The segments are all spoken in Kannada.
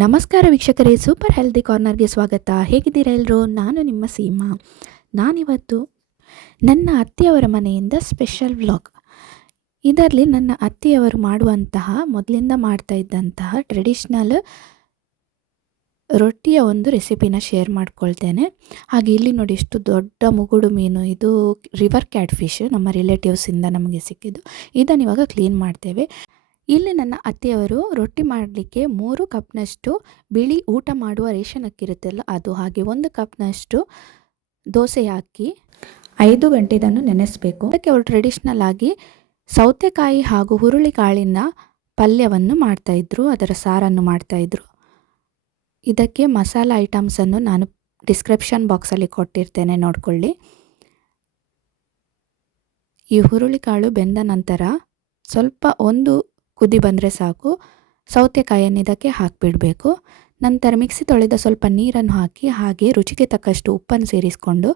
ನಮಸ್ಕಾರ ವೀಕ್ಷಕರೇ, ಸೂಪರ್ ಹೆಲ್ದಿ ಕಾರ್ನರ್ಗೆ ಸ್ವಾಗತ. ಹೇಗಿದ್ದೀರಾ ಎಲ್ಲರೂ? ನಾನು ನಿಮ್ಮ ಸೀಮಾ. ನಾನಿವತ್ತು ನನ್ನ ಅತ್ತೆಯವರ ಮನೆಯಿಂದ ಸ್ಪೆಷಲ್ ವ್ಲಾಗ್. ಇದರಲ್ಲಿ ನನ್ನ ಅತ್ತೆಯವರು ಮಾಡುವಂತಹ ಮೊದಲಿಂದ ಮಾಡ್ತಾ ಇದ್ದಂತಹ ಟ್ರೆಡಿಷ್ನಲ್ ರೊಟ್ಟಿಯ ಒಂದು ರೆಸಿಪಿನ ಶೇರ್ ಮಾಡ್ಕೊಳ್ತೇನೆ. ಹಾಗೆ ಇಲ್ಲಿ ನೋಡಿ, ಎಷ್ಟು ದೊಡ್ಡ ಮುಗುಡು ಮೀನು. ಇದು ರಿವರ್ ಕ್ಯಾಟ್ ಫಿಶ್, ನಮ್ಮ ರಿಲೇಟಿವ್ಸಿಂದ ನಮಗೆ ಸಿಕ್ಕಿದ್ದು. ಇದನ್ನು ಇವಾಗ ಕ್ಲೀನ್ ಮಾಡ್ತೇವೆ. ಇಲ್ಲಿ ನನ್ನ ಅತ್ತೆಯವರು ರೊಟ್ಟಿ ಮಾಡಲಿಕ್ಕೆ 3 ಕಪ್ನಷ್ಟು ಬಿಳಿ ಊಟ ಮಾಡುವ ರೇಷನ್ ಅಕ್ಕಿ ಇರುತ್ತಲ್ಲ ಅದು, ಹಾಗೆ 1 ಕಪ್ನಷ್ಟು ದೋಸೆ ಅಕ್ಕಿ 5 ಗಂಟೆ ಇದನ್ನು ನೆನೆಸಬೇಕು. ಅದಕ್ಕೆ ಅವರು ಟ್ರೆಡಿಷ್ನಲ್ ಆಗಿ ಸೌತೆಕಾಯಿ ಹಾಗೂ ಹುರುಳಿಕಾಳಿನ ಪಲ್ಯವನ್ನು ಮಾಡ್ತಾಯಿದ್ರು, ಅದರ ಸಾರನ್ನು ಮಾಡ್ತಾಯಿದ್ರು. ಇದಕ್ಕೆ ಮಸಾಲ ಐಟಮ್ಸನ್ನು ನಾನು ಡಿಸ್ಕ್ರಿಪ್ಷನ್ ಬಾಕ್ಸಲ್ಲಿ ಕೊಟ್ಟಿರ್ತೇನೆ, ನೋಡ್ಕೊಳ್ಳಿ. ಈ ಹುರುಳಿಕಾಳು ಬೆಂದ ನಂತರ ಸ್ವಲ್ಪ ಒಂದು ಕುದಿ ಬಂದರೆ ಸಾಕು. ಸೌತೆಕಾಯನ್ನು ಇದಕ್ಕೆ ಹಾಕಿಬಿಡಬೇಕು. ನಂತರ ಮಿಕ್ಸಿ ತೊಳೆದ ಸ್ವಲ್ಪ ನೀರನ್ನು ಹಾಕಿ, ಹಾಗೆ ರುಚಿಗೆ ತಕ್ಕಷ್ಟು ಉಪ್ಪನ್ನು ಸೇರಿಸಿಕೊಂಡು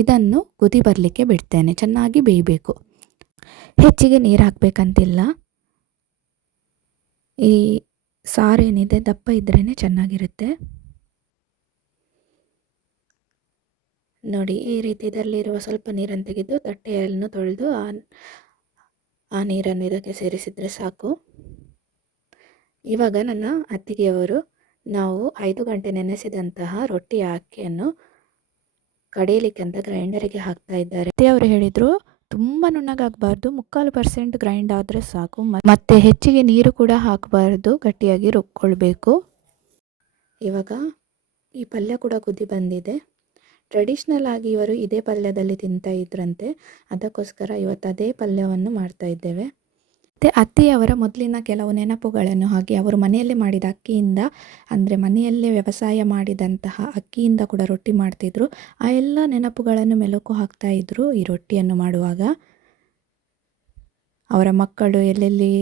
ಇದನ್ನು ಕುದಿ ಬರಲಿಕ್ಕೆ ಬಿಡ್ತೇನೆ. ಚೆನ್ನಾಗಿ ಬೇಯಬೇಕು. ಹೆಚ್ಚಿಗೆ ನೀರು ಹಾಕಬೇಕಂತಿಲ್ಲ. ಈ ಸಾರೇನಿದೆ ದಪ್ಪ ಇದ್ರೇ ಚೆನ್ನಾಗಿರುತ್ತೆ. ನೋಡಿ, ಈ ರೀತಿ ಇದರಲ್ಲಿರುವ ಸ್ವಲ್ಪ ನೀರನ್ನು ತೆಗೆದು ತಟ್ಟೆಯನ್ನು ತೊಳೆದು ಆ ನೀರನ್ನು ಇದಕ್ಕೆ ಸೇರಿಸಿದರೆ ಸಾಕು. ಇವಾಗ ನನ್ನ ಅತ್ತಿಗೆಯವರು ನಾವು 5 ಗಂಟೆ ನೆನೆಸಿದಂತಹ ರೊಟ್ಟಿಯ ಅಕ್ಕಿಯನ್ನು ಕಡಿಯಲಿಕ್ಕೆ ಅಂತ ಗ್ರೈಂಡರಿಗೆ ಹಾಕ್ತಾ ಇದ್ದಾರೆ. ಅತ್ತೆಯವರು ಹೇಳಿದರು, ತುಂಬ ನುಣ್ಣಗಾಗಬಾರ್ದು, 3/4% ಗ್ರೈಂಡ್ ಆದರೆ ಸಾಕು, ಮತ್ತು ಹೆಚ್ಚಿಗೆ ನೀರು ಕೂಡ ಹಾಕಬಾರ್ದು, ಗಟ್ಟಿಯಾಗಿ ರುಬ್ಕೊಳ್ಬೇಕು. ಇವಾಗ ಈ ಪಲ್ಯ ಕೂಡ ಕುದಿ ಬಂದಿದೆ. ಟ್ರೆಡಿಷ್ನಲ್ ಆಗಿ ಇವರು ಇದೇ ಪಲ್ಯದಲ್ಲಿ ತಿಂತಾ ಇದ್ರಂತೆ, ಅದಕ್ಕೋಸ್ಕರ ಇವತ್ತು ಅದೇ ಪಲ್ಯವನ್ನು ಮಾಡ್ತಾ ಇದ್ದೇವೆ. ಮತ್ತು ಅತ್ತೆಯವರ ಮೊದಲಿನ ಕೆಲವು ನೆನಪುಗಳನ್ನು, ಹಾಗೆ ಅವರು ಮನೆಯಲ್ಲೇ ಮಾಡಿದ ಅಕ್ಕಿಯಿಂದ, ಅಂದರೆ ಮನೆಯಲ್ಲೇ ವ್ಯವಸಾಯ ಮಾಡಿದಂತಹ ಅಕ್ಕಿಯಿಂದ ಕೂಡ ರೊಟ್ಟಿ ಮಾಡ್ತಿದ್ರು. ಆ ಎಲ್ಲ ನೆನಪುಗಳನ್ನು ಮೆಲುಕು ಹಾಕ್ತಾಯಿದ್ರು ಈ ರೊಟ್ಟಿಯನ್ನು ಮಾಡುವಾಗ. ಅವರ ಮಕ್ಕಳು ಎಲ್ಲೆಲ್ಲಿ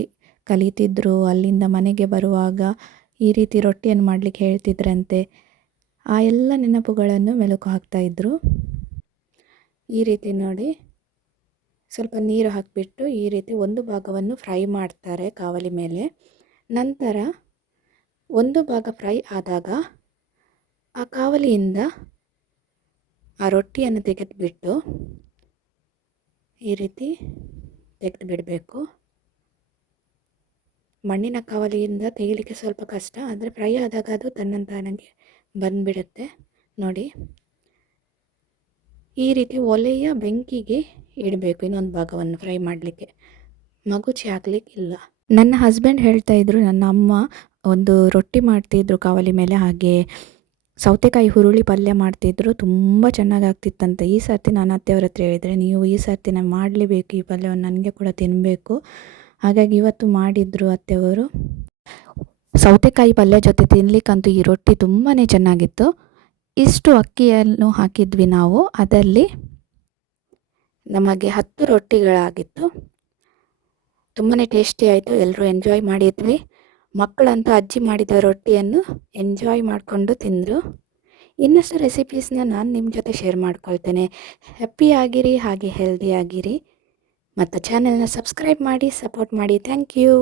ಕಲಿತಿದ್ರು, ಅಲ್ಲಿಂದ ಮನೆಗೆ ಬರುವಾಗ ಈ ರೀತಿ ರೊಟ್ಟಿಯನ್ನು ಮಾಡಲಿಕ್ಕೆ ಹೇಳ್ತಿದ್ರಂತೆ. ಆ ಎಲ್ಲ ನೆನಪುಗಳನ್ನು ಮೆಲುಕು ಹಾಕ್ತಾಯಿದ್ರು. ಈ ರೀತಿ ನೋಡಿ, ಸ್ವಲ್ಪ ನೀರು ಹಾಕಿಬಿಟ್ಟು ಈ ರೀತಿ ಒಂದು ಭಾಗವನ್ನು ಫ್ರೈ ಮಾಡ್ತಾರೆ ಕಾವಲಿ ಮೇಲೆ. ನಂತರ ಒಂದು ಭಾಗ ಫ್ರೈ ಆದಾಗ ಆ ಕಾವಲಿಯಿಂದ ಆ ರೊಟ್ಟಿಯನ್ನು ತೆಗೆದುಬಿಟ್ಟು ಈ ರೀತಿ ತೆಗೆದು ಬಿಡಬೇಕು. ಮಣ್ಣಿನ ಕಾವಲಿಯಿಂದ ತೆಗಿಲಿಕ್ಕೆ ಸ್ವಲ್ಪ ಕಷ್ಟ, ಆದರೆ ಫ್ರೈ ಆದಾಗ ಅದು ತನ್ನಂತಾನಾಗೆ ಬಂದುಬಿಡುತ್ತೆ. ನೋಡಿ, ಈ ರೀತಿ ಒಲೆಯ ಬೆಂಕಿಗೆ ಇಡಬೇಕು ಇನ್ನೊಂದು ಭಾಗವನ್ನು ಫ್ರೈ ಮಾಡಲಿಕ್ಕೆ, ಮಗುಚಿ ಹಾಕಲಿಕ್ಕಿಲ್ಲ. ನನ್ನ ಹಸ್ಬೆಂಡ್ ಹೇಳ್ತಾ ಇದ್ರು, ನನ್ನ ಅಮ್ಮ ಒಂದು ರೊಟ್ಟಿ ಮಾಡ್ತಿದ್ರು ಕಾವಲಿ ಮೇಲೆ, ಹಾಗೆ ಸೌತೆಕಾಯಿ ಹುರುಳಿ ಪಲ್ಯ ಮಾಡ್ತಿದ್ರು, ತುಂಬ ಚೆನ್ನಾಗಾಗ್ತಿತ್ತಂತೆ. ಈ ಸರ್ತಿ ನಾನು ಅತ್ತೆಯವ್ರ ಹತ್ರ ಹೇಳಿದರೆ, ನೀವು ಈ ಸರ್ತಿ ನಾನು ಮಾಡಲೇಬೇಕು ಈ ಪಲ್ಯವನ್ನು, ನನಗೆ ಕೂಡ ತಿನ್ನಬೇಕು. ಹಾಗಾಗಿ ಇವತ್ತು ಮಾಡಿದರು ಅತ್ತೆಯವರು. ಸೌತೆಕಾಯಿ ಪಲ್ಯ ಜೊತೆ ತಿನ್ನಲಿಕ್ಕಂತೂ ಈ ರೊಟ್ಟಿ ತುಂಬಾ ಚೆನ್ನಾಗಿತ್ತು. ಇಷ್ಟು ಅಕ್ಕಿಯನ್ನು ಹಾಕಿದ್ವಿ ನಾವು, ಅದರಲ್ಲಿ ನಮಗೆ 10 ರೊಟ್ಟಿಗಳಾಗಿತ್ತು. ತುಂಬಾ ಟೇಸ್ಟಿ ಆಯಿತು, ಎಲ್ಲರೂ ಎಂಜಾಯ್ ಮಾಡಿದ್ವಿ. ಮಕ್ಕಳಂತೂ ಅಜ್ಜಿ ಮಾಡಿದ ರೊಟ್ಟಿಯನ್ನು ಎಂಜಾಯ್ ಮಾಡಿಕೊಂಡು ತಿಂದರು. ಇನ್ನಷ್ಟು ರೆಸಿಪೀಸ್ನ ನಾನು ನಿಮ್ಮ ಜೊತೆ ಶೇರ್ ಮಾಡ್ಕೊಳ್ತೇನೆ. ಹ್ಯಾಪಿ ಆಗಿರಿ, ಹಾಗೆ ಹೆಲ್ದಿ ಆಗಿರಿ, ಮತ್ತು ಚಾನೆಲ್ನ ಸಬ್ಸ್ಕ್ರೈಬ್ ಮಾಡಿ ಸಪೋರ್ಟ್ ಮಾಡಿ. Thank you.